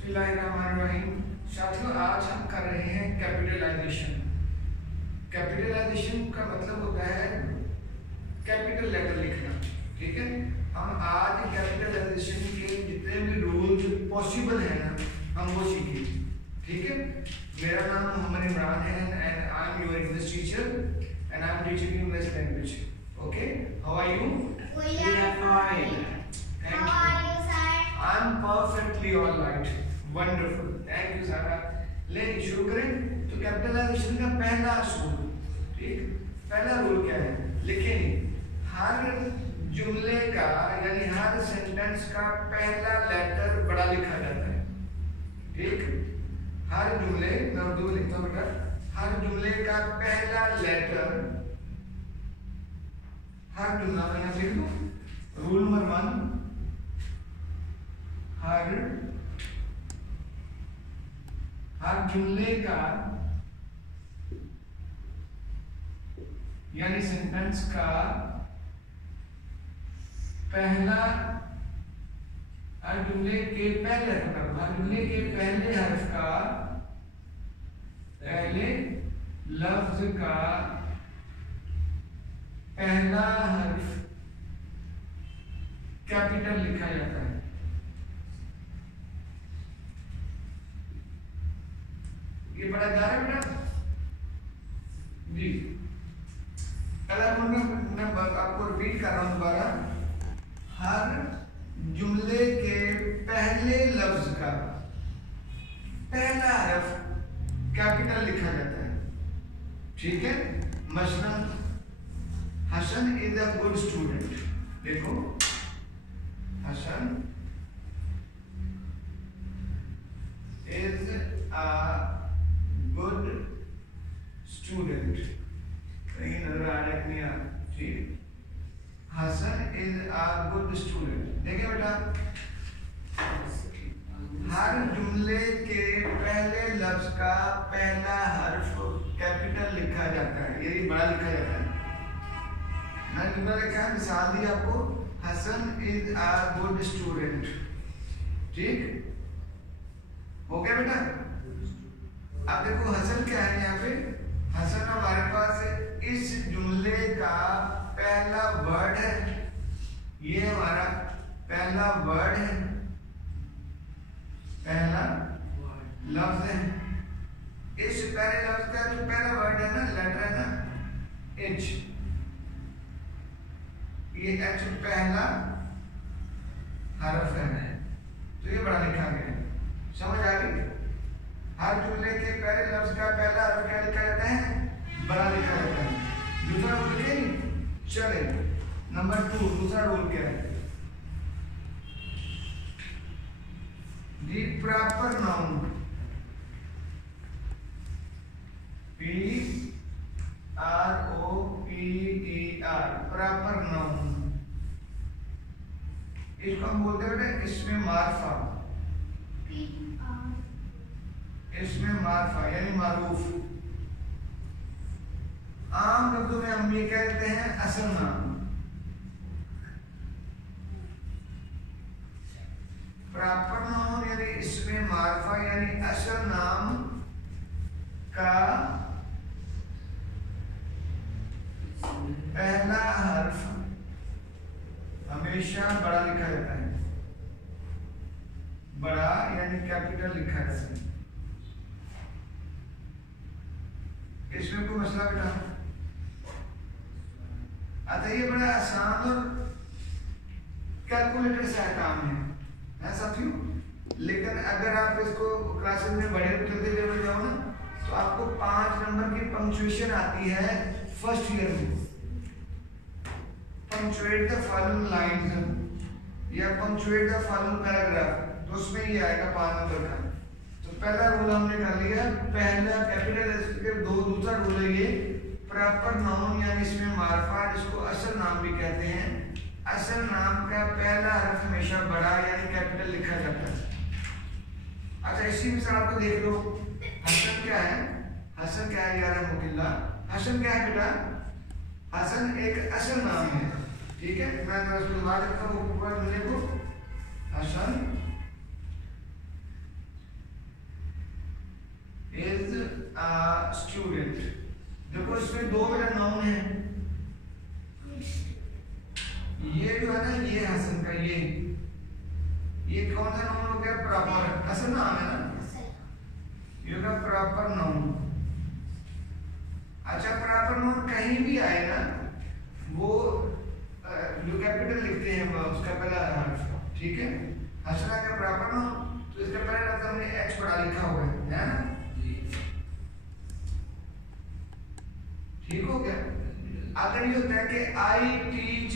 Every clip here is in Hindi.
बिस्मिल्लाहिर्रहमानिर्रहीम। साथियों, आज हम कर रहे हैं कैपिटलाइजेशन। कैपिटलाइजेशन का मतलब होता है कैपिटल लेटर लिखना। ठीक है, हम आज कैपिटलाइजेशन के जितने भी रूल्स पॉसिबल हैं ना, हम वो सीखेंगे। ठीक है, मेरा नाम मोहम्मद इमरान है and I am your English teacher and I am teaching you English language. Okay, how are you? We are fine. Thank How you. are you, sir? I'm perfectly all right. Wonderful. Thank you, सारा। ले शुरू करें। तो कैपिटलाइजेशन का पहला असूल, ठीक, पहला रूल क्या है? लिखें, हर जुमले का यानी हर सेंटेंस का पहला लेटर बड़ा लिखा जाता है। ठीक, हर जुमले, मैं उर्दू में लिखता हूँ बेटा, हर जुमले का पहला लेटर, हर जुमला में यहाँ लिख दो। रूल नंबर 1, हर जुमले का यानी सेंटेंस का पहला, हर जुमले के पहले हर जुमले के पहले हर्फ का, पहले लफ्ज का पहला हर्फ कैपिटल लिखा जाता है। ये बड़ा दायरा बेटा जी। मैं आपको रिपीट कर रहा हूं दोबारा। हर जुमले के पहले लफ्ज का पहला हर्फ कैपिटल लिखा जाता है। ठीक है, मसलन Hasan is a good student. देखो, Hasan is a good student. कहीं नजर आ रहा है नहीं आ रहा? ठीक, Hasan is a good student. देखिए बेटा, हर जुमले के पहले लफ्ज का पहला हर्फ कैपिटल लिखा जाता है, यही बड़ा लिखा जाता है। मैंने जुमला लिखा है, मिसाल दी आपको, Hasan is a good student. ठीक हो गया बेटा? अब देखो हसन क्या है यहाँ पे? हसन हमारे पास इस जुमले का पहला वर्ड है, ये हमारा पहला वर्ड है, पहला लफ्ज है। इस पहले लफ्ज का जो पहला वर्ड है ना, लेटर है ना, एच, ये एच पहला हर्फ है, तो ये बड़ा लिखा गया है। समझ आ गई? हर जुमले के पहले लफ्ज का पहला हर्फ क्या लिखा जाता है? बड़ा लिखा जाता है। दूसरा रूल लिखे नहीं? चले, नंबर 2, दूसरा रूल क्या है? The proper noun, PROPER, proper noun, इसको हम बोलते हैं इसमें मार्फा, इसमें मार्फा यानी मारूफ। आम लफ्जों में हम ये कहते हैं असल नाम। प्रॉपर नाउन यानी इसमें मार्फा यानी असल नाम का पहला हर्फ हमेशा बड़ा लिखा जाता है। बड़ा यानी कैपिटल लिखा जाता है। इसमें कोई मसला बेटा? अच्छा, ये बड़ा आसान और कैलकुलेटेड सा काम है साथियों। लेकिन अगर आप इसको क्लासेस में बड़े चलते चले जाओ ना, तो आपको 5 नंबर की पंक्चुएशन आती है फर्स्ट ईयर में। पंक्चुएट द फॉलोइंग लाइंस या पंक्चुएट द फॉलोइंग पैराग्राफ, तो उसमें ये आएगा 5 नंबर का। तो पहला रूल हमने कर लिया, पहला कैपिटल के दूसरा रूल है ये प्रॉपर नाउन यानी इसमें मार्फा, जिसको असल नाम भी कहते हैं। असल नाम का पहला हर्फ हमेशा बड़ा यानी कैपिटल लिखा जाता है। अच्छा, इसी मिसाल को देख लो। हसन क्या है? हसन क्या है यार मुकिल्ला? हसन क्या है बेटा? हसन एक असल नाम है। ठीक है, मैं उसको बात करता हूँ पूरा जुमले को। हसन स्टूडेंट। देखो इसमें दो मेरा नाउन है, ये जो है ना ये हसन का ये कौन सा नाउन हो गया? प्रॉपर असल नाम है ना, ये होगा प्रॉपर नाउन। अच्छा प्रॉपर नाउन कहीं भी आए ना वो जो कैपिटल लिखते हैं उसका पहला हर्फ, ठीक है। हसना का प्रॉपर नाउन तो इसका पहला लफ्ज हमने एच पढ़ा लिखा हुआ है ना, ठीक हो गया। अगर ये होता है कि आई टीच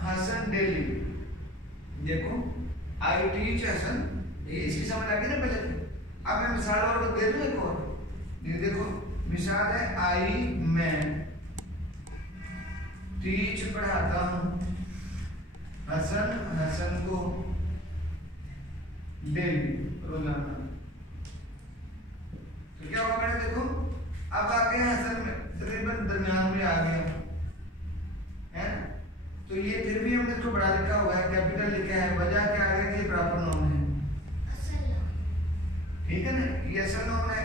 हसन डेली, देखो आई टीच हसन, इसकी समझ आ गई ना पहले। अब मैं मिसाल और दे दूं एक और, ये देखो मिसाल है आई मैं टीच पढ़ाता हूं हसन को डेली रोजाना। तो क्या हुआ मैंने देखो अब आ गया हसन में तकरीबन दरमियान में आ गया है, तो ये फिर भी हमने इसको बड़ा लिखा हुआ है, कैपिटल लिखा है, वजह क्या है कि प्रॉपर नाउन है, ठीक है ना, ये असल नाउन है,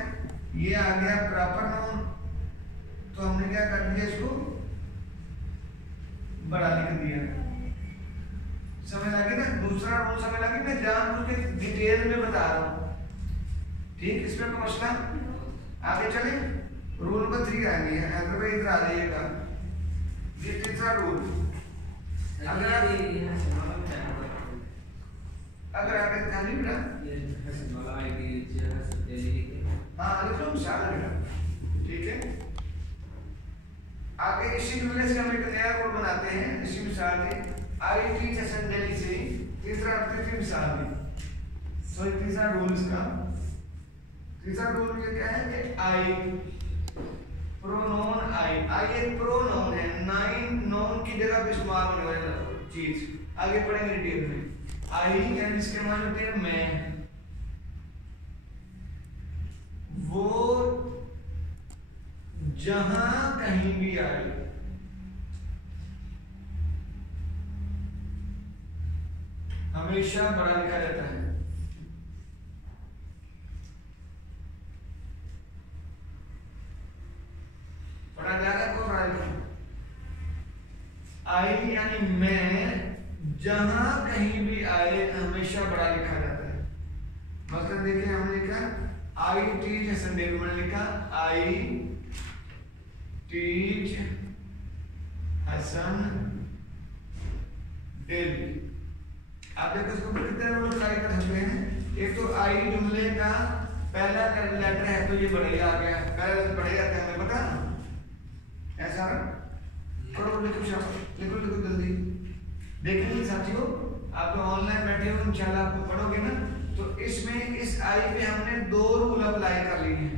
ये आ गया प्रॉपर नाउन। तो हमने क्या कर दिया इसको बड़ा लिख दिया, समझ लगी ना। दूसरा रूल समझ लगी, मैं जानबूझ के डिटेल में बता रहा हूँ, ठीक। इसमें कोई मसला आगे चले। रूल नंबर 3 आ गया है, अगर इधर आ जाइएगा, ये तीसरा रूल। अगर आगे खाली बेटा हाँ लिख लो मिसाल बेटा, ठीक है। आगे इसी वजह से हम एक नया रूल बनाते हैं इसी मिसाल में। आई टीच हसन डेली से तीसरी मिसाल में, तो तीसरा रूल इसका, तीसरा रूल ये क्या है कि आई प्रोनाउन आई एक प्रोनाउन है, नाउन की जगह पे इस्तेमाल होने वाला चीज, आगे पढ़ेंगे डिटेल में। आई यानी इसके माने होते हैं मैं, वो जहां कहीं भी आए, हमेशा बड़ा लिखा जाता है। पढ़ा जाएगा को बड़ा लिखा, आई यानी मैं जहां कहीं भी आए हमेशा बड़ा लिखा जाता है। मतलब देखिए हमने लिखा आई टीच हसन डेली, मैंने लिखा आई टीच हसन डेली। आप देखो इसको कितने रूल अप्लाई कर सकते हैं। एक तो आई जुमले का पहला लेटर है तो ये बड़े आ गया, पहले बड़े आते हैं हमें पता ऐसा करो, लिखो जल्दी। देखिए साथियों आप तो ऑनलाइन बैठे हो, इंशाल्लाह आप पढ़ोगे ना, तो इसमें इस आई पे हमने 2 रूल अप्लाई कर लिए हैं।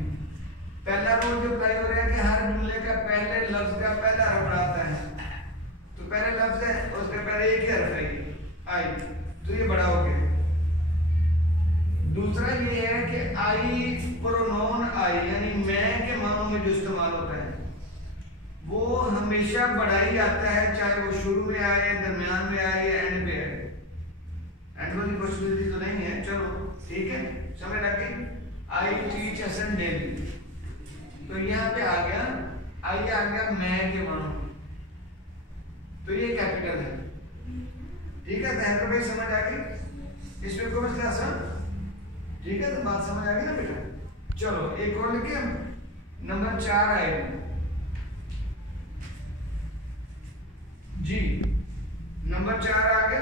पहला रूल जो अप्लाई हो रहा है कि हर जुमले का पहले लफ्ज का पहला हर्फ आता है, तो पहले लफ्ज है उसके पहले एक ही हर्फ है आई, तो ये बड़ा हो गया। दूसरा ये है कि आई प्रोनाउन आई यानी मैं के मानों में जो इस्तेमाल होता है वो हमेशा बड़ा ही आता है, चाहे वो शुरू में आए, दरमियान में आए या एंड पे आए। एंड वाली पॉसिबिलिटी तो नहीं है, चलो ठीक है, समझ लगे। आई टीच हसन डेली, तो यहाँ पे आ गया आई आ गया मैं के मानों, तो ये कैपिटल है, ठीक है। तो भाई समझ आ गई, इसमें कोई मसला सर, ठीक है। तो बात समझ आ गई ना बेटा। चलो एक और लिखे नंबर 4 आएगा जी, नंबर 4 आ गया।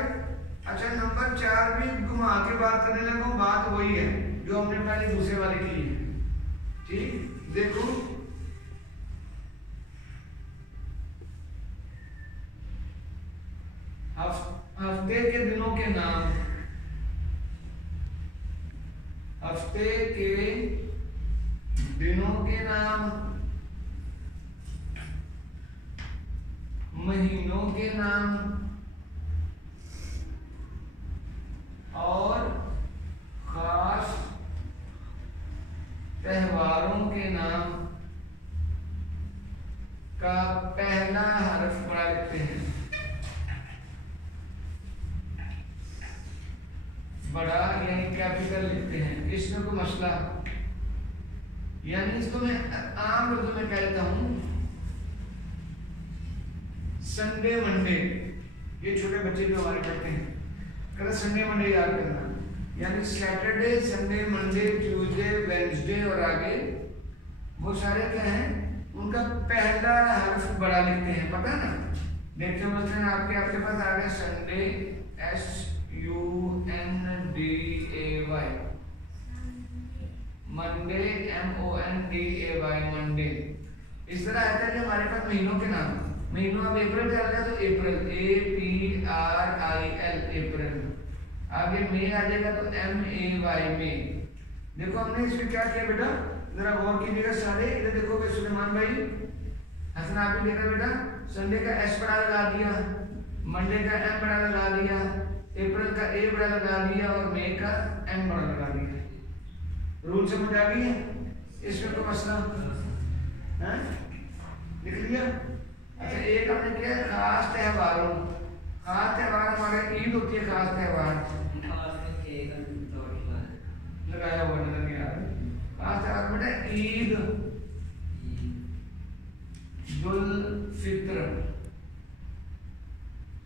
अच्छा नंबर 4 भी घुमा के बात करने लगा, बात वही है जो हमने पहले दूसरे वाली की है, ठीक। देखो हफ्ते के दिनों के नाम, हफ्ते के दिनों के नाम, महीनों के नाम और खास त्योहारों के नाम का पहला हर्फ बड़ा लिखते हैं, बड़ा यानी कैपिटल लिखते हैं। इसमें कोई मसला यानी इसको मैं आम उर्दू में कहता हूँ संडे मंडे। ये छोटे बच्चे जो हमारे पढ़ते हैं कहते संडे मंडे याद करना, यानी Saturday Sunday Monday Tuesday Wednesday और आगे वो सारे क्या हैं, उनका पहला हर्फ बड़ा लिखते हैं, पता है ना। देखते मसलन आपके पास आ गया Sunday SUNDAY, Monday MONDAY Monday. इस तरह आता है कि हमारे पास महीनों के नाम, महीनों अब अप्रैल चल रहा है तो अप्रैल APRIL अप्रैल, आगे मई आ जाएगा तो MAY में। देखो हमने इसमें क्या किया बेटा, जरा गौर कीजिएगा सारे, इधर देखो सुलेमान भाई, हसन आप भी देख रहे बेटा, संडे का S बड़ा लगा दिया, मंडे का M बड़ा लगा दिया, अप्रैल का A बड़ा लगा दिया और मई का M बड़ा लगा दिया। रूल समझ आ गई है? इसमें कोई मसला है? लिख लिया? अच्छा एक हमने किया खास त्योहारों, खास त्योहार हमारे ईद होती है, खास त्योहार लगाया हुआ नजर नहीं आ रहा। खास त्योहार बेटा ईद दुल फित्र,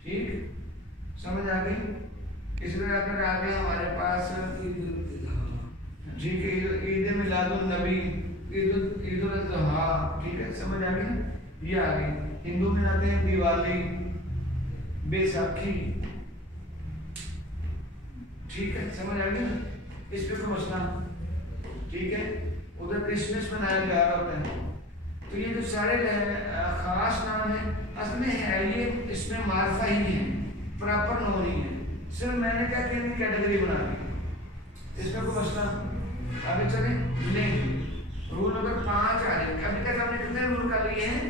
ठीक समझ आ गई। इस तरह अगर आ गया हमारे पास जी के ईद मिलादुन नबी, ईद उल अज़हा, ठीक है समझ आ गई। ये आ गई। हिंदू में आते हैं दिवाली, बैसाखी, ठीक है समझ आ गई। इस पे कोई मसला, ठीक है। उधर क्रिसमस मनाया जा रहा होता है। तो ये जो सारे खास नाम है असल में है ये, इसमें मार्फा ही है, प्रॉपर नाउन ही है, सिर्फ मैंने क्या किया कैटेगरी बना दी। इसमें कोई मसला, आगे चले नहीं। रूल नंबर 5 आ रहे। अभी तक हमने कितने रूल कर लिए हैं?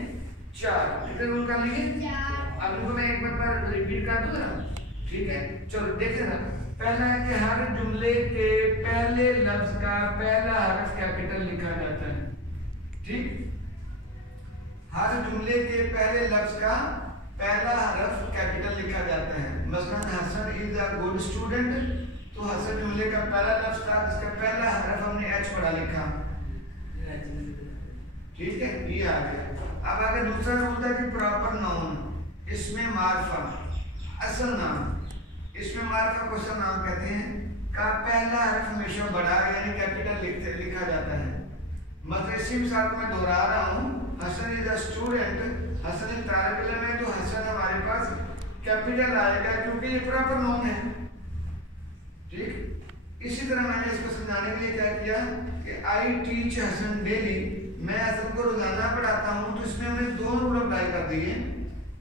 4। कितने रूल कर लिए? 4। अब इनको मैं एक बार रिपीट कर दूं ना, ठीक है। चलो देखें ना, पहला है कि हर जुमले के पहले लफ्ज का पहला हर्फ कैपिटल लिखा जाता है, ठीक। हर जुमले के पहले लफ्ज का पहला हर्फ कैपिटल लिखा जाता है। मसलन Hasan is a good student, तो हसन जुमले का पहला लफ्ज था जिसका पहला हर्फ हमने H बड़ा लिखा, ठीक है। ये आ गया। अब आगे दूसरा रूल था कि प्रॉपर नाउन, इसमें मार्फा असल नाम, इसमें मार्फा को असल नाम कहते हैं, का पहला हर्फ हमेशा बड़ा यानी कैपिटल लिखा जाता है। मतलब इसी मिसाल में दोहरा रहा हूँ, Hasan is a student, Hasan is तालिब इल्म है, तो हसन हमारे पास कैपिटल आएगा क्योंकि ये प्रॉपर नाउन है, ठीक। इसी तरह मैंने इसको समझाने के लिए क्या किया कि आई टीच हसन डेली, मैं हसन को रोजाना पढ़ाता हूँ, तो इसमें हमने 2 रूल अप्लाई कर दिए।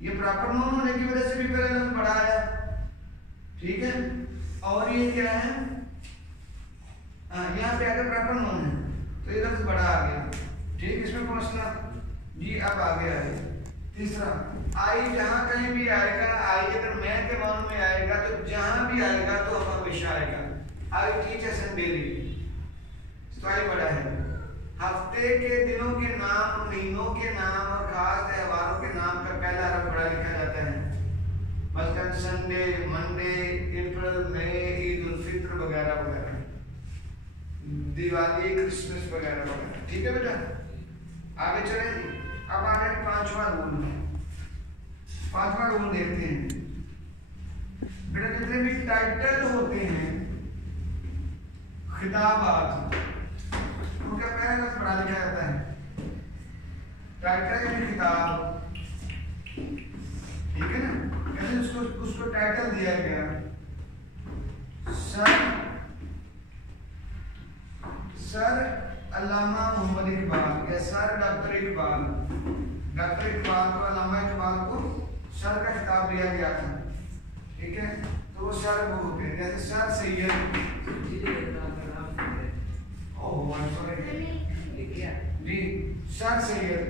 ये प्रॉपर नाउन होने की वजह से भी पहले लफ्ज बड़ा आया, ठीक है। और ये क्या है, यहाँ पे अगर प्रॉपर नाउन है तो ये लफ्ज बड़ा आ गया, ठीक। इसमें कोई मसला जी। अब आ गया है तीसरा, आई जहाँ कहीं भी आएगा, आई अगर मैं के मानों में आएगा तो जहाँ भी आएगा तो हम हमेशा आएगा। आई टीच हसन डेली, तो आई बड़ा है। हफ्ते के दिनों के नाम, महीनों के नाम और खास त्योहारों के नाम का पहला हर्फ बड़ा लिखा जाता है। मसलन संडे, मंडे, अप्रैल, मई, ईद उल फित्र वगैरह वगैरह, दिवाली, क्रिसमस वगैरह वगैरह, ठीक है बेटा। आगे चले। अब आ गए 5वां रूल। 5वां रूल देखते हैं बेटा, जितने भी टाइटल होते हैं खिताबात, उनका पहला लफ्ज बड़ा लिखा जाता है। टाइटल यानी खिताब, ठीक है ना। कैसे उसको टाइटल दिया गया, सर अल्लामा मोहम्मद इकबाल या sir doctor Iqbal. Doctor Iqbal को, अल्लामा इकबाल को सर का खिताब दिया गया था, ठीक है। तो वो सर वो होते हैं, जैसे सर सैयद, जी सर सैयद,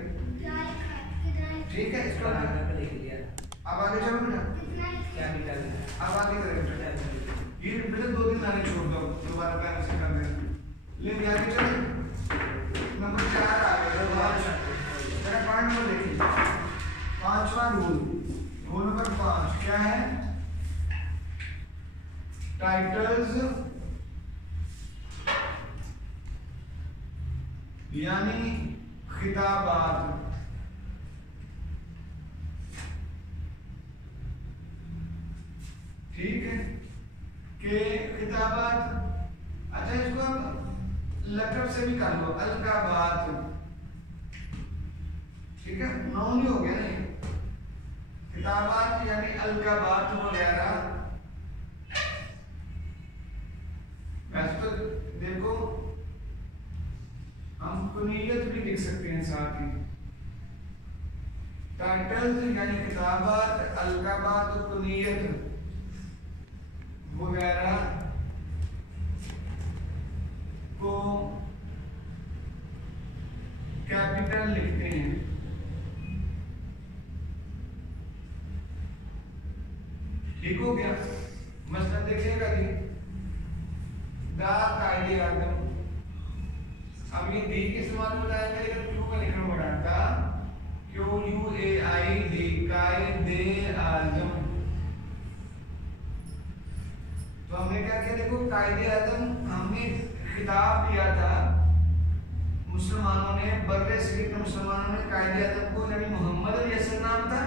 ठीक है। इसको अब आगे चलो बेटा, अब आगे करें। ये बेटा 2 दिन आने छोड़ दो, दोबारा पैर से कर देना। लेकिन आगे चले। नंबर 4 आ गया, मेरा पॉइंट को देखिए। 5वां रूल, रूल नंबर 5 क्या है? टाइटल्स यानी खिताबात। ठीक है के खिताबात। अच्छा इसको हम लकब से भी कर लो, अलकाबात। ठीक है, नाउन ही हो गया नहीं, खिताबात यानी अलकाबात वगैरह। वैसे तो देखो हम कुनियत भी लिख सकते हैं साथ ही, टाइटल्स यानी किताबात, अलकाबात और कुनियत वगैरह को कैपिटल लिखते हैं। ठीक हो गया। मसलन देखिएगा जी, दा कायदे आदम, अब ये दी किस मालूम बताया जाएगा, क्यों का लिखना पड़ा था, क्यों यू ए आई डी, कायदे आदम। तो हमने क्या किया, देखो कायदे आदम हमने खिताब दिया था मुसलमानों ने, बर्रे सगीर के मुसलमानों ने कायदे आदम को, यानी मोहम्मद जैसा नाम था,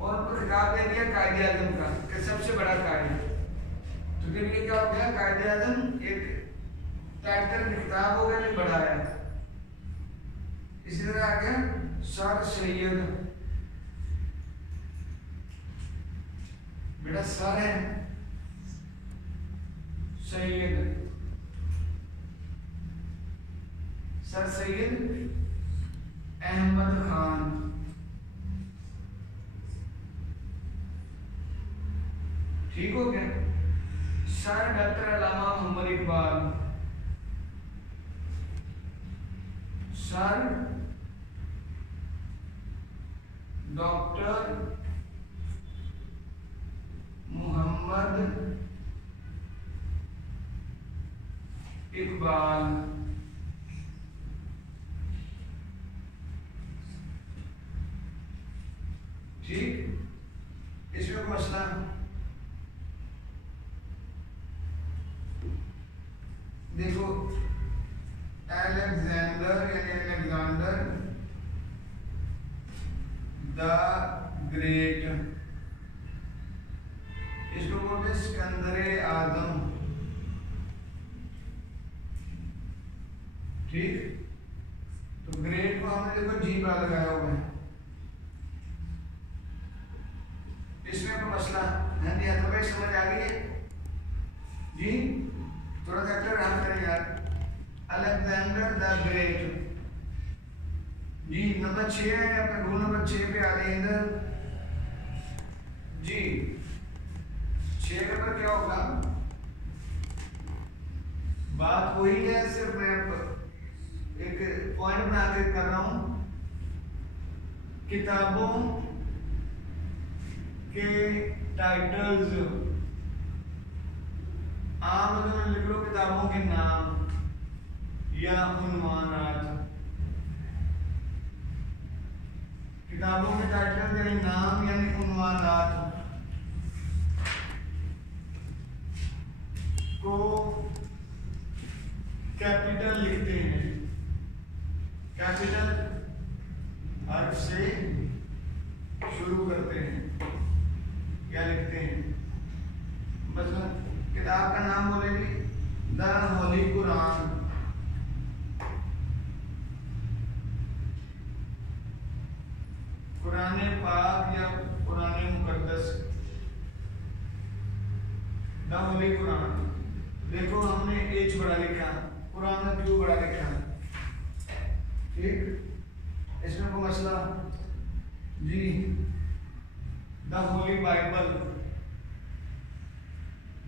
और उनको खिताब दे दिया कायदे आदम का कि सबसे बड़ा कायदे। तो फिर ये क्या हो गया, कायदे आदम एक टाइटल खिताब हो गया, नहीं बढ़ाया। इसी तरह आ गया सर सैयद, बेटा सर है सैयद, सर सैयद अहमद खान। ठीक हो गया। सर डॉक्टर अल्लामा मोहम्मद इकबाल, सर डॉक्टर मोहम्मद इकबाल। ठीक, इसमें मसला देखो, अलेक्जेंडर यानी अलेक्जेंडर द ग्रेट, इसको बोलते हैं सिकंदर आजम। ठीक, तो ग्रेट को हमने देखो जी बड़ा लगाया हुआ है। इसमें कोई मसला है नहीं, तो भाई समझ आ गई है जी, थोड़ा सा एक्टर नाम करें यार, अलेक्जेंडर द ग्रेट जी। नंबर 6 है, अपने रूल नंबर 6 पे आ गए इधर जी। 6 के ऊपर क्या होगा, बात वही है, सिर्फ मैं एक पॉइंट बना के कर रहा हूं। किताबों के टाइटल्स, आम में लिख लो किताबों के नाम या उन्वानात। किताबों के टाइटल यानी नाम यानी उन्वानात को कैपिटल लिखते हैं। कैपिटल हर्फ से शुरू करते हैं या लिखते हैं। मतलब किताब का नाम बोलेंगे द होली कुरान, कुरान पाक या कुरान मुकद्दस, द होली कुरान। देखो हमने एच बड़ा लिखा, कुरान में क्यों बड़ा लिखा। ठीक, इसमें कोई मसला जी। The Holy Bible,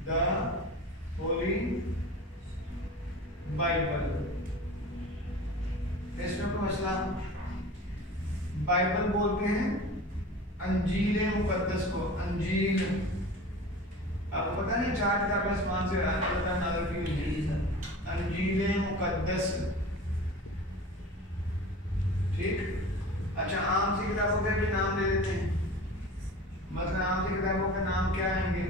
the Holy Bible, इसमें कोई मसला। बाइबल बोलते हैं अंजील मुकद्दस को, अंजील। आपको पता नहीं 4 किताबें आसमान से नाज़िल की हुई है, अंजील मुकद्दस। ठीक, अच्छा आम सी किताबों के भी नाम ले लेते हैं। मतलब आम सी किताबों के नाम क्या आएंगे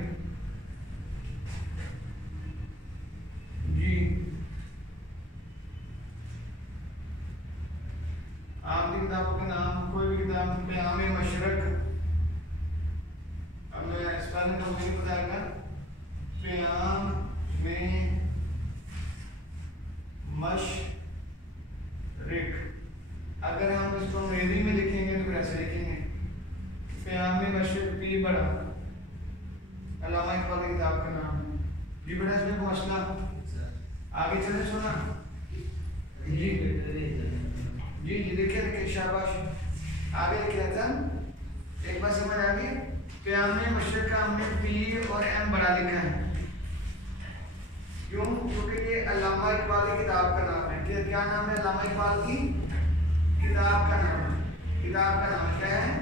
जी। प्याम मशरक, अब मैं स्पेलिंग का मुझे बताएगा, प्याम में मशरिक। अगर हम इसको अंग्रेजी में लिखेंगे तो कैसे लिखेंगे? प्याम में मशरिक, पी बड़ा, अल्लामा इकबाल की किताब का नाम है जी। बेटा इसमें पहुंचना, आगे चले सुना जी जी जी, देखिए शाबाश, आगे लिखे था, एक बार समझ आ गई। प्याम में मशरिक का हमने पी और एम बड़ा लिखा है, क्यों? क्योंकि ये अल्लामा इकबाल की किताब का नाम है। क्या नाम है? अल्लामा इकबाल की किताब का नाम है। किताब का नाम क्या है?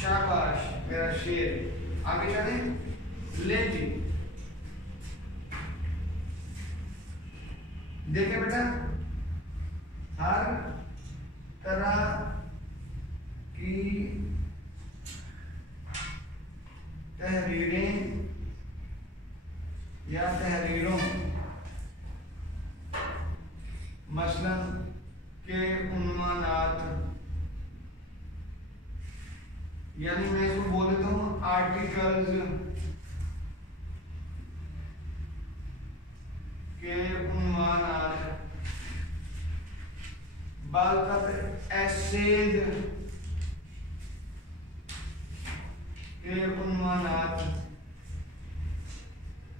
शाबाश मेरा शेर। आगे चले, ले जी, देखिए बेटा, हर तरह की तहरीरें या तहरीरों, मसलन के उन्मानात, यानी मैं इसको बोल देता हूँ आर्टिकल्स के उन्मानात, बालकत एसेज के उन्मानात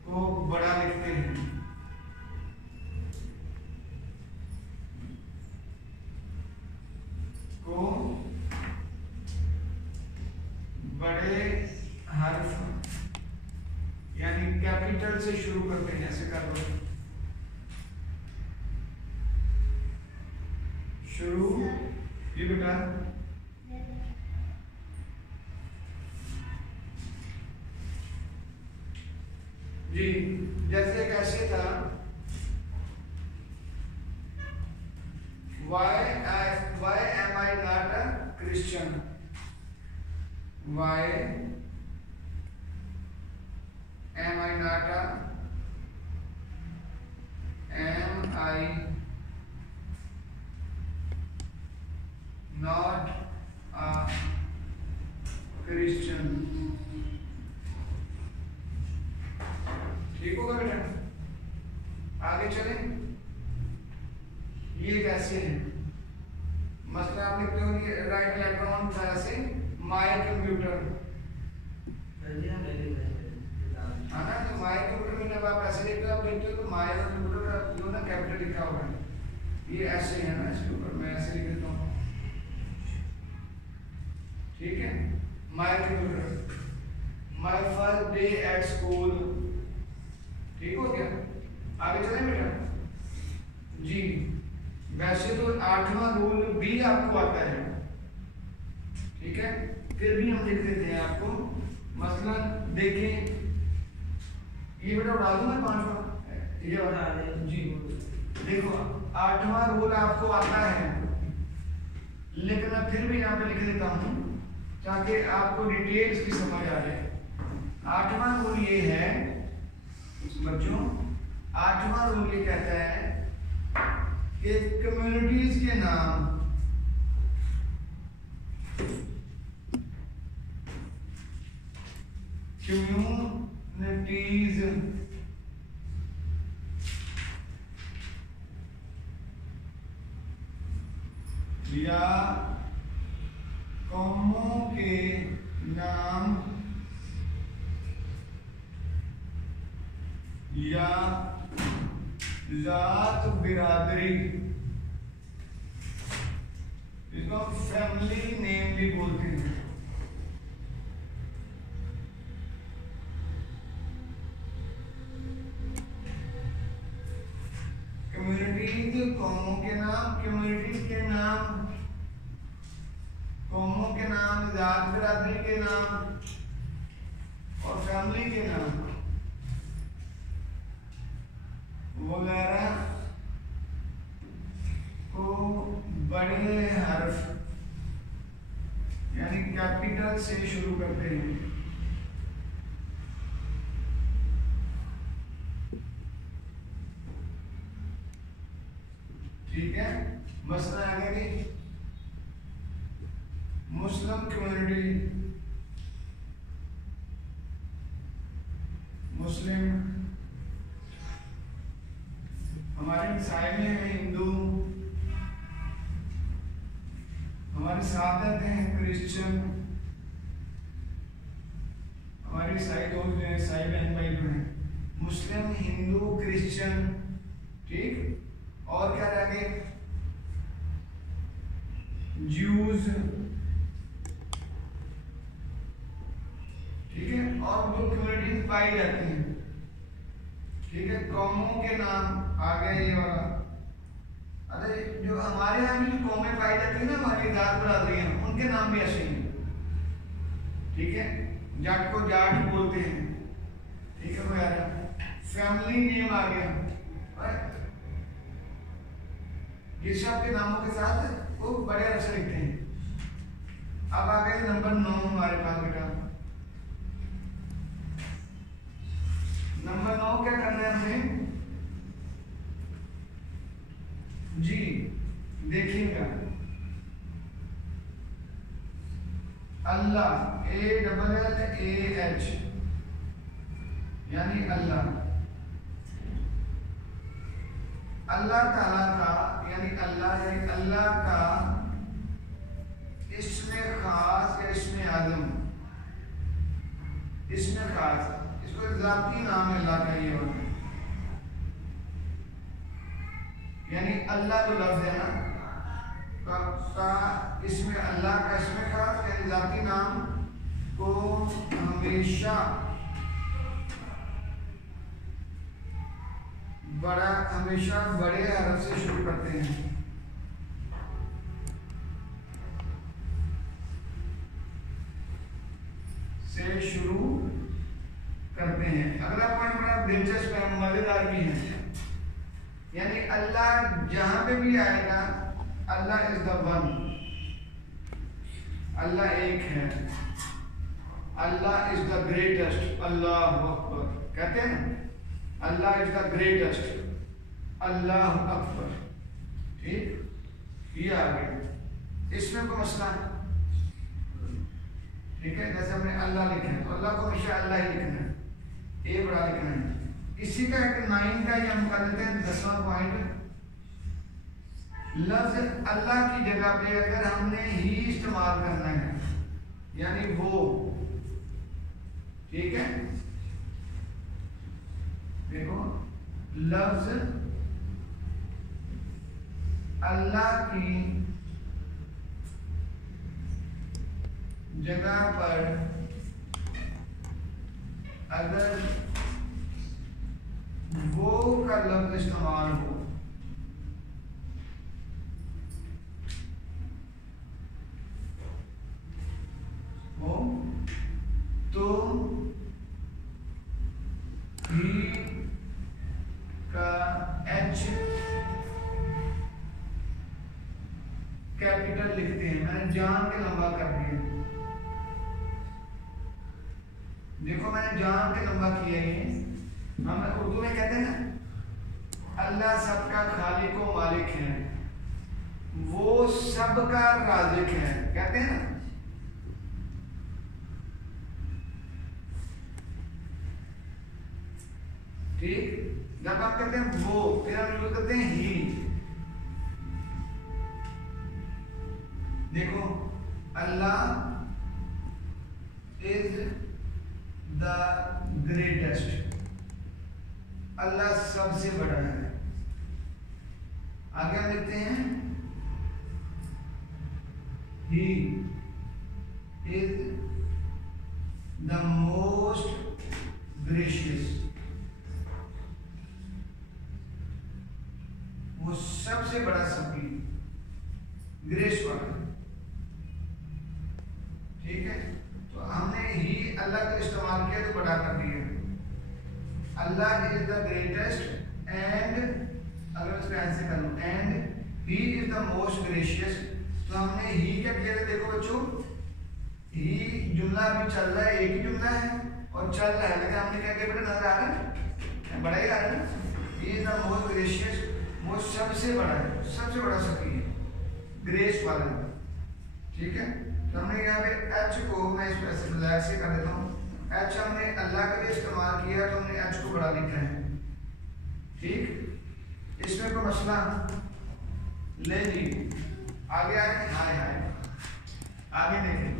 को बड़ा लिखते हैं। को बड़े हर्फ यानी कैपिटल से शुरू करते हैं। ऐसे कर लो, शुरू ये बेटा, जी जैसे कैसे था, why am I not a Christian? Why am I not a Christian? ठीक होगा बेटा? आगे चलें, ये कैसे है? मसला आप लिखते हो कि राइट इलेक्ट्रॉन से माय कंप्यूटर, है ना? तो माय कंप्यूटर में जब आप ऐसे लिखते हो, आप लिखते हो तो माय कंप्यूटर का जो ना कैपिटल लिखा हुआ है, ये ऐसे है ना, इसके ऊपर मैं ऐसे लिख देता हूँ, ठीक है? My computer, my first day at school, ठीक हो गया? आगे चलें बेटा जी। वैसे तो 8वां रूल भी आपको आता है, ठीक है? फिर भी हम लिख देते हैं आपको। मसलन देखें, ये बेटा उड़ा दूं मैं 5वां, ये उड़ा जी। देखो 8वां रूल आपको आता है, लेकिन मैं फिर भी यहाँ पे लिख देता हूँ ताकि आपको डिटेल्स की समझ आ जाए। 8वां रूल ये है बच्चों, 8वां रूल ये कहता है कि कम्युनिटीज के नाम या कौमों के नाम या जात बिरादरी, इसको फैमिली नेम भी बोलते हैं। कम्युनिटीज कौमों के नाम, कम्युनिटीज के नाम, कौमों के नाम, जात बिरादरी के नाम और फैमिली के नाम वगैरह को बड़े हर्फ यानी कैपिटल से शुरू करते हैं। ठीक है? मसला आगे भी मुस्लिम कम्युनिटी, मुस्लिम हमारे ईसाई में है हिंदू, हमारे साथ रहते हैं क्रिश्चियन, हमारे ईसाई दोस्त हैं, ईसाई बहन भाई जो हैं, मुस्लिम, हिंदू, क्रिश्चियन, ठीक। और क्या रह गए? ज्यूज, ठीक है। और जो कम्युनिटीज पाई जाती हैं, ठीक है, कौमों के नाम आ गए ये वाला। अरे जो हमारे यहाँ भी जो कौमें पाई जाती है ना, हमारी जात बरादरियां, उनके नाम भी ऐसे ही हैं, ठीक है। जाट को जाट बोलते हैं, ठीक है वगैरह। फैमिली नेम आ गया, ये सब के नामों के साथ वो बड़े अक्षर लिखते हैं। अब आ गए नंबर 9 हमारे पास बेटा। नंबर 9 क्या करना है हमें जी? देखिएगा, अल्लाह, ALLAH, यानी अल्लाह, अल्लाह ताला का, यानी अल्लाह का इसमें खास या इसमें आदम, इसमें खास, इसको जाती नाम है अल्लाह का, ये वाला, यानी अल्लाह जो लफ्ज है ना का इसमें अल्लाह का इसमें खास यानी जाती नाम को हमेशा बड़े हरफ से शुरू करते हैं। अगला पॉइंट बड़ा दिलचस्प है, मजेदार भी है। यानी अल्लाह जहां पे भी आएगा, अल्लाह इज द वन, अल्लाह एक है, अल्लाह इज द ग्रेटेस्ट, अल्लाह अकबर कहते हैं ना, अल्लाह इज द ग्रेटेस्ट, अल्लाह अकबर। ठीक, ये आ गया, इसमें कोई मसला, ठीक है। जैसे हमने अल्लाह लिखा है तो अल्लाह को हमेशा अल्लाह ही लिखना है, ए बड़ा लिखना है। इसी का एक 9 का ही हम कर लेते हैं 10वां पॉइंट। लफ्ज अल्लाह की जगह पे अगर हमने ही इस्तेमाल करना है, यानी वो, ठीक है। देखो, लफ्ज अल्लाह की जगह पर अगर वो का लफ्ज इस्तेमाल हो तो ही का एच कैपिटल लिखते हैं। मैंने जान के लंबा कर दिया, देखो मैंने जान के लंबा किया है। हम उर्दू में कहते हैं ना, अल्लाह सबका खालिक व मालिक है, वो सबका राज़िक है, कहते हैं ना। ठीक, जब आप कहते हैं वो, फिर हम यूज करते हैं ही। देखो, Allah is the greatest, Allah सबसे बड़ा है। आगे हम लिखते हैं ही इज द मोस्ट ग्रेशियस, वो सबसे बड़ा सबकी ग्रेस वाला, ठीक है। तो हमने ही अल्लाह का इस्तेमाल किया तो बड़ा कर दिया। Allah is the greatest and, अगर इसको ऐसे कर लो, and he is the most gracious. तो हमने ही क्या किया था, देखो बच्चों, ही जुमला अभी चल रहा है, एक ही जुमला है और चल रहा है, लेकिन हमने क्या किया बेटा, नजर आ रहा है, बड़ा ही आ रहा है ना। He is the most gracious, वो सबसे बड़ा है, सबसे बड़ा सकी है, ग्रेस वाला है, ठीक है। तो हमने यहाँ पे एच को, मैं इसको ऐसे ब्लैक से कर देता हूँ, एच हमने अल्लाह के लिए इस्तेमाल किया तो हमने एच को बड़ा लिखना है। ठीक, इसमें कोई मसला ले जी। आगे आए, हाय हाय आगे देखें।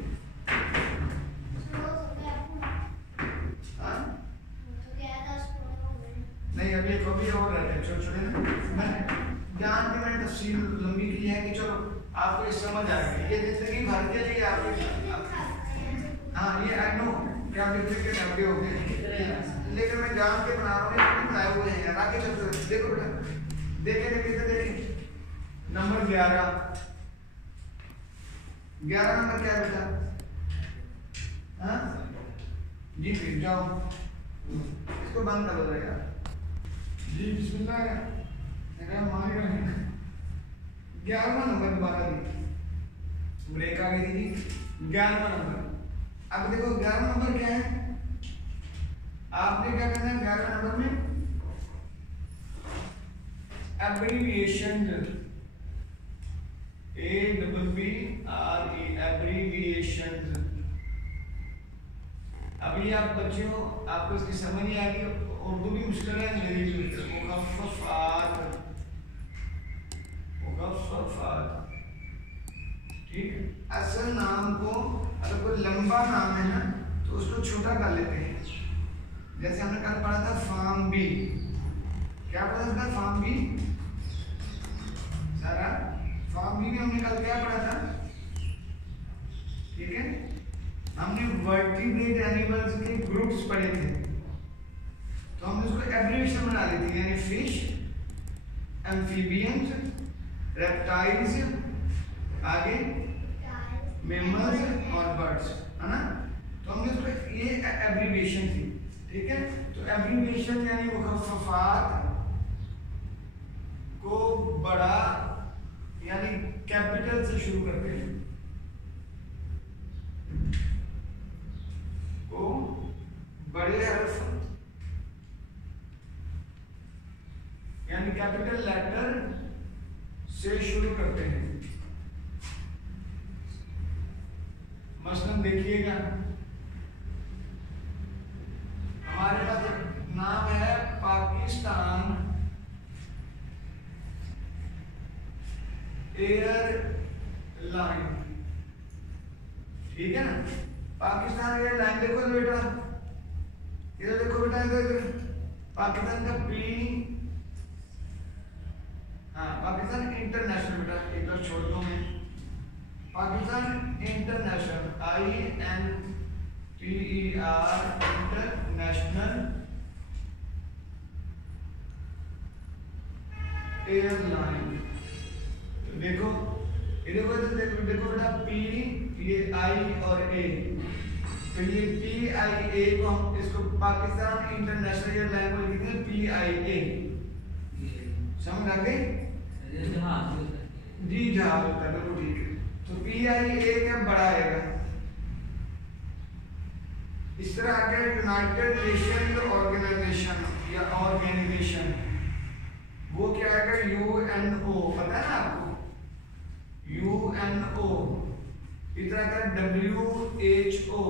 नहीं अभी एक कॉपी और रहते छोटे छोटे ना, मैं जान के मैंने तफसील लंबी की है कि चलो आपको ये समझ आ गई। ये जिंदगी भर के लिए आपके, हाँ ये आई नो कि आप डुप्लीकेट आपके हो गए, लेकिन मैं जान के बना रहा हूँ, बनाए हुए हैं यार। आगे चलते देखो बेटा, देखे देखे नंबर 11 नंबर क्या है बेटा? हाँ जी फिर जाओ, इसको बंद कर दो यार जी, बिस्मिल्लाह यार। 11वां नंबर दोबारा दी, ब्रेक आ गई थी। 11वां नंबर, अब देखो 11वां नंबर क्या है? आपने क्या करना है 11वें नंबर में? Abbreviation, ABBRE abbreviation. अभी आप बच्चों आपको इसकी समझ नहीं आएगी, उर्दू भी मुश्किल है, अंग्रेजी भी मुश्किल है। मुकफ्फफात, ठीक है। असल नाम को अगर कोई लंबा नाम है ना तो उसको छोटा कर लेते हैं। जैसे हमने कल पढ़ा था फार्म बी, क्या पढ़ा था फार्म बी? सारा फार्म बी में हमने कल क्या पढ़ा था? ठीक है, हमने वर्टिब्रेट एनिमल्स के ग्रुप्स पढ़े थे, तो हमने उसको एब्रिविएशन बना ली थी, यानी फिश, एम्फीबियंस, रेप्टाइल्स, आगे मैमल्स और बर्ड्स, है ना। तो हमने उसको ये एब्रिविएशन थी, ठीक है। तो एब्रिविएशन यानी मुखफ़फ़ात को बड़ा यानी कैपिटल से शुरू करते हैं, को बड़े हर्फ यानी कैपिटल लेटर से शुरू करते हैं। मसलन देखिएगा, हमारे पास नाम है पाकिस्तान एयरलाइन, ठीक है ना। पाकिस्तान एयरलाइन देखो बेटा, इधर देखो बेटा, इधर पाकिस्तान का पी, हाँ पाकिस्तान इंटरनेशनल बेटा, एक बार छोड़ दो मैं, Pakistan international INTER international airline. देखो देखो बेटा, पी, ये आई और ए, तो ये PIA को हम इसको पाकिस्तान इंटरनेशनल एयरलाइन को लिखते हैं PIA। समझ आ गई जी? जहाज होता है, बिल्कुल ठीक है। तो PIA क्या बड़ा आएगा, इस तरह आगे यूनाइटेड नेशन ऑर्गेनाइजेशन या ऑर्गेनाइजेशन, वो क्या आएगा UNO, पता है ना आपको UNO। इस तरह का WHO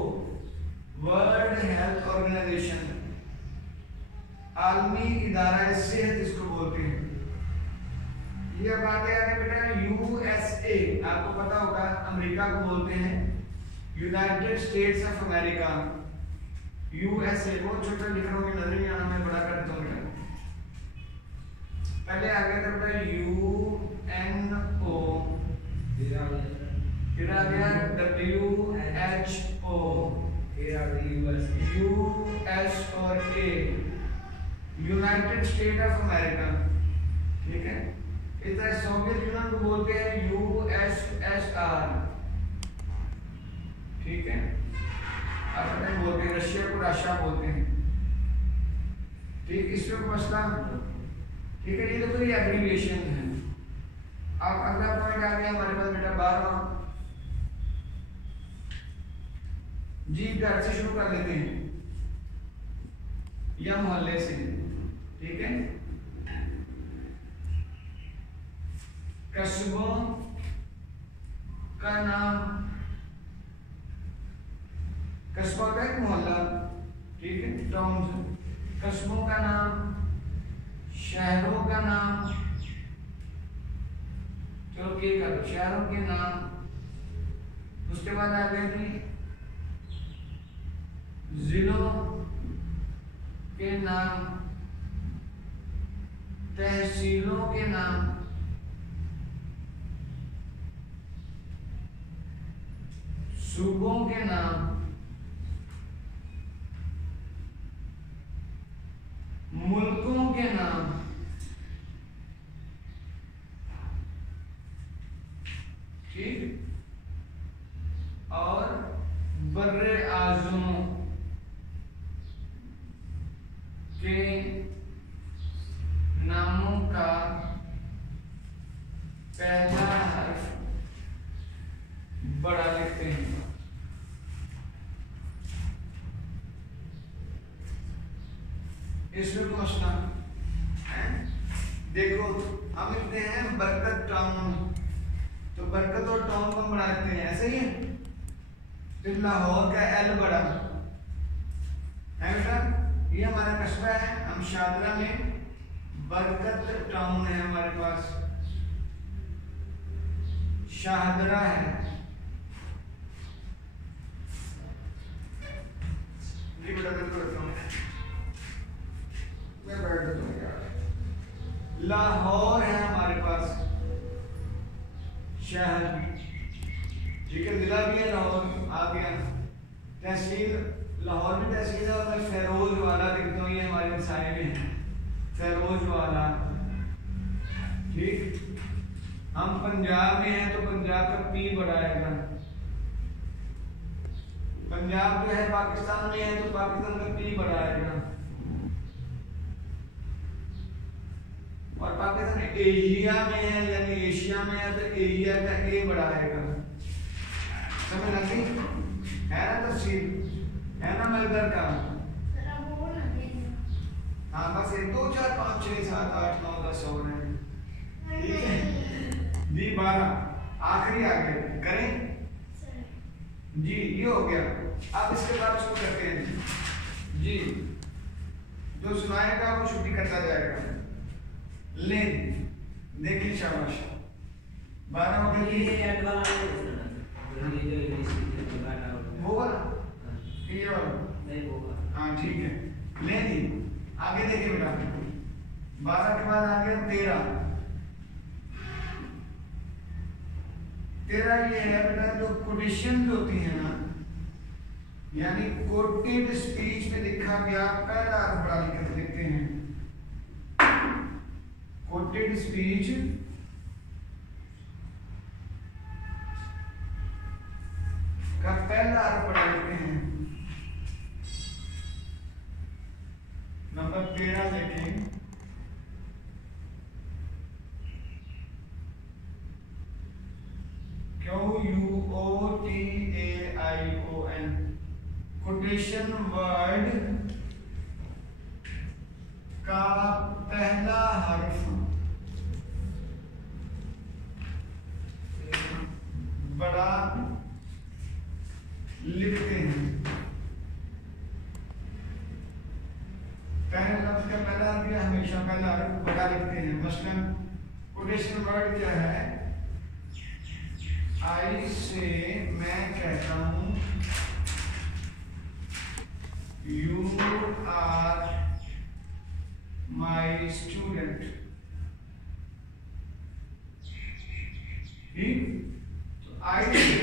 वर्ल्ड हेल्थ ऑर्गेनाइजेशन, आलमी इदारा सेहत इसको बोलते हैं। ये अब आगे बेटा USA, आपको पता होगा अमेरिका को बोलते हैं United states of America, USA। बहुत छोटा लिख रहा हूँ, नजर नहीं आना, मैं बड़ा कर देता हूँ। पहले आगे था बेटा UNO, फिर आ गया WHO, US और A United state of America, ठीक है। इस तरह सोवियत यूनियन को बोलते हैं USSR, ठीक है। आप पता है बोलते हैं, रशिया को राशा बोलते हैं, ठीक। इसमें कोई मसला, ठीक है। ये देखो ये एब्रिविएशन है। अब अगला पॉइंट आ गया हमारे पास बेटा 12वां जी, घर से शुरू कर लेते हैं या मोहल्ले से, ठीक है। कस्बों का नाम कस्बा का एक मोहल्ला, ठीक है, टाउन। कस्बों का नाम, शहरों का नाम, चलो के करो, शहरों के नाम। उसके बाद आ गए थे जिलों के नाम, तहसीलों के नाम, सूबों के नाम, मुल्कों के नाम, ठीक, और बर्रे आज़मों के नामों का पहला हर्फ बड़ा लिखते हैं। इसमें कोई मसला है? देखो हम लिखते हैं बरकत टाउन, तो बरकत और टाउन को बड़ा लिखते हैं, ऐसे ही है। फिर लाहौर का एल बड़ा है बेटा, ये हमारा कस्बा है। हम शादरा में बरकत टाउन है हमारे पास, शाहदरा है, ये बेटा मैं बैठ जाता हूँ यार। लाहौर है हमारे पास, शहर, ठीक है, जिला भी है लाहौर, आ गया। तहसील लाहौर में तहसील है, और मैं फेरोज वाला लिखता हूँ, ये हमारे मसाइल में है, फेरोज वाला, ठीक। हम पंजाब में हैं तो पंजाब का पी बड़ा आएगा। पंजाब जो है पाकिस्तान में है तो पाकिस्तान का पी बड़ा आएगा। और पाकिस्तान एशिया में है यानी एशिया में है तो एशिया का ए बड़ा आएगा। समझ लगी है ना? तफसील है ना मलदर का? हाँ बस 1 2 4 5 6 7 8 9 10 और है, ठीक है जी। 12 आखिरी आ गए, करें जी, ये हो गया। अब इसके बाद शुरू करते हैं जी, जो सुनाएगा वो छुट्टी करता जाएगा। ले देखिए, शाबाश। 12 हो गए, वो वाला ये वाला, हाँ ठीक है। ले दी, आगे देखिए बेटा, 12 के बाद आ गया 13। 13 ये है बेटा, जो कोटेशन होती है ना, यानी कोटेड स्पीच में लिखा गया पहला अर्थ बड़ा लिखकर लिखते हैं। कोटेड स्पीच का पहला अर्थ बड़ा लिखते हैं। नंबर 13 देखें, QUOTAION, कोटेशन वर्ड का पहला हर्फ बड़ा लिखते हैं। पहले लफ्ज का पहला हर्फ या हमेशा पहला हर्फ बड़ा लिखते हैं। मसलन कोटेशन वर्ड क्या है? आई से मैं कहता हूं यू आर माई स्टूडेंट, ठीक। तो आई से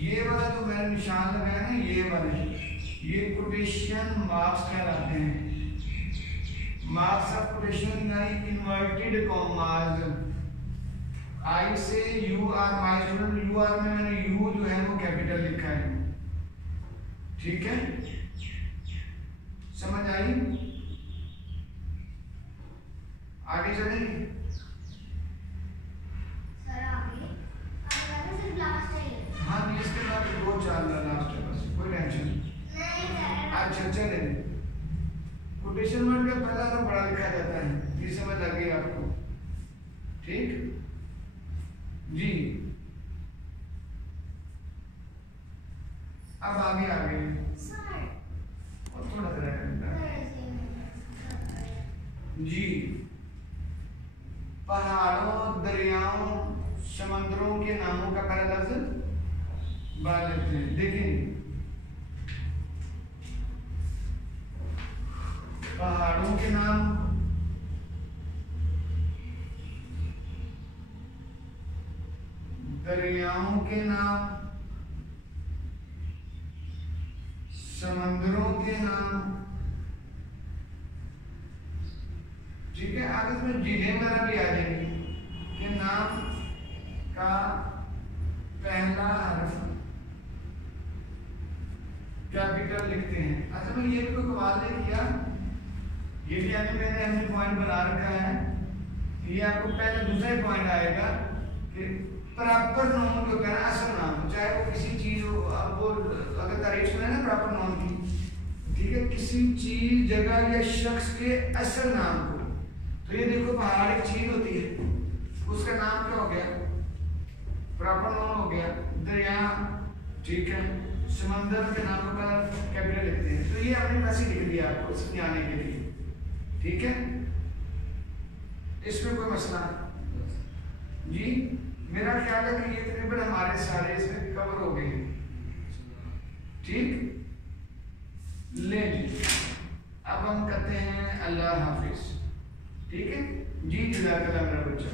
ये वाला जो मैंने निशान लगाया ना, ये वाले, ये कोटेशन मार्क्स कहलाते हैं। मार्क्स ऑफ कोटेशन यानी inverted commas. I say you are my student, you are में मैंने यू जो है वो कैपिटल लिखा है, ठीक है, समझ आई? आगे चलेंगे सर, आगे सिर्फ लास्ट है। हाँ, इसके बाद 2 4 लास्ट है, बस कोई टेंशन नहीं सर। अच्छा चले, कोटेशन वर्ड का पहला तो बड़ा लिखा जाता है, ये समझ लग गई आपको, ठीक जी। अब आगे आगे सर और थोड़ा सा जी। पहाड़ों, दरियाओं, समंदरों के नामों का पहला लफ्ज बा लेते हैं। देखिए पहाड़ों के नाम, दरियाओं के नाम, समंदरों के नाम, ठीक है। आगे इसमें जिले वगैरह भी आ जाएंगे कि नाम का पहला हर्फ कैपिटल लिखते हैं। अच्छा मैं ये भी कोई कमाल नहीं किया, ये भी यानी मैंने हमने पॉइंट बना रखा है। ये आपको पहले दूसरा ही पॉइंट आएगा कि प्रॉपर नाउन जो कहना असल नाम, चाहे वो किसी चीज हो, अब वो अगर तारीफ सुने ना प्रॉपर नाउन की, ठीक है, किसी चीज, जगह या शख्स के असल नाम को। तो ये देखो पहाड़ एक चीज होती है, उसका नाम क्या हो गया, प्रॉपर नाउन हो गया। दरिया, ठीक है, समंदर के नाम पर कैपिटल लिखते हैं। तो ये हमने वैसे लिख दिया आपको समझाने के लिए, ठीक है। इसमें कोई मसला जी? मेरा ख्याल है कि ये तकरीबन हमारे सारे इसमें कवर हो गए, ठीक। ले जी, अब हम कहते हैं अल्लाह हाफिज, ठीक है जी। जज़ाकल्लाह मेरा बच्चा।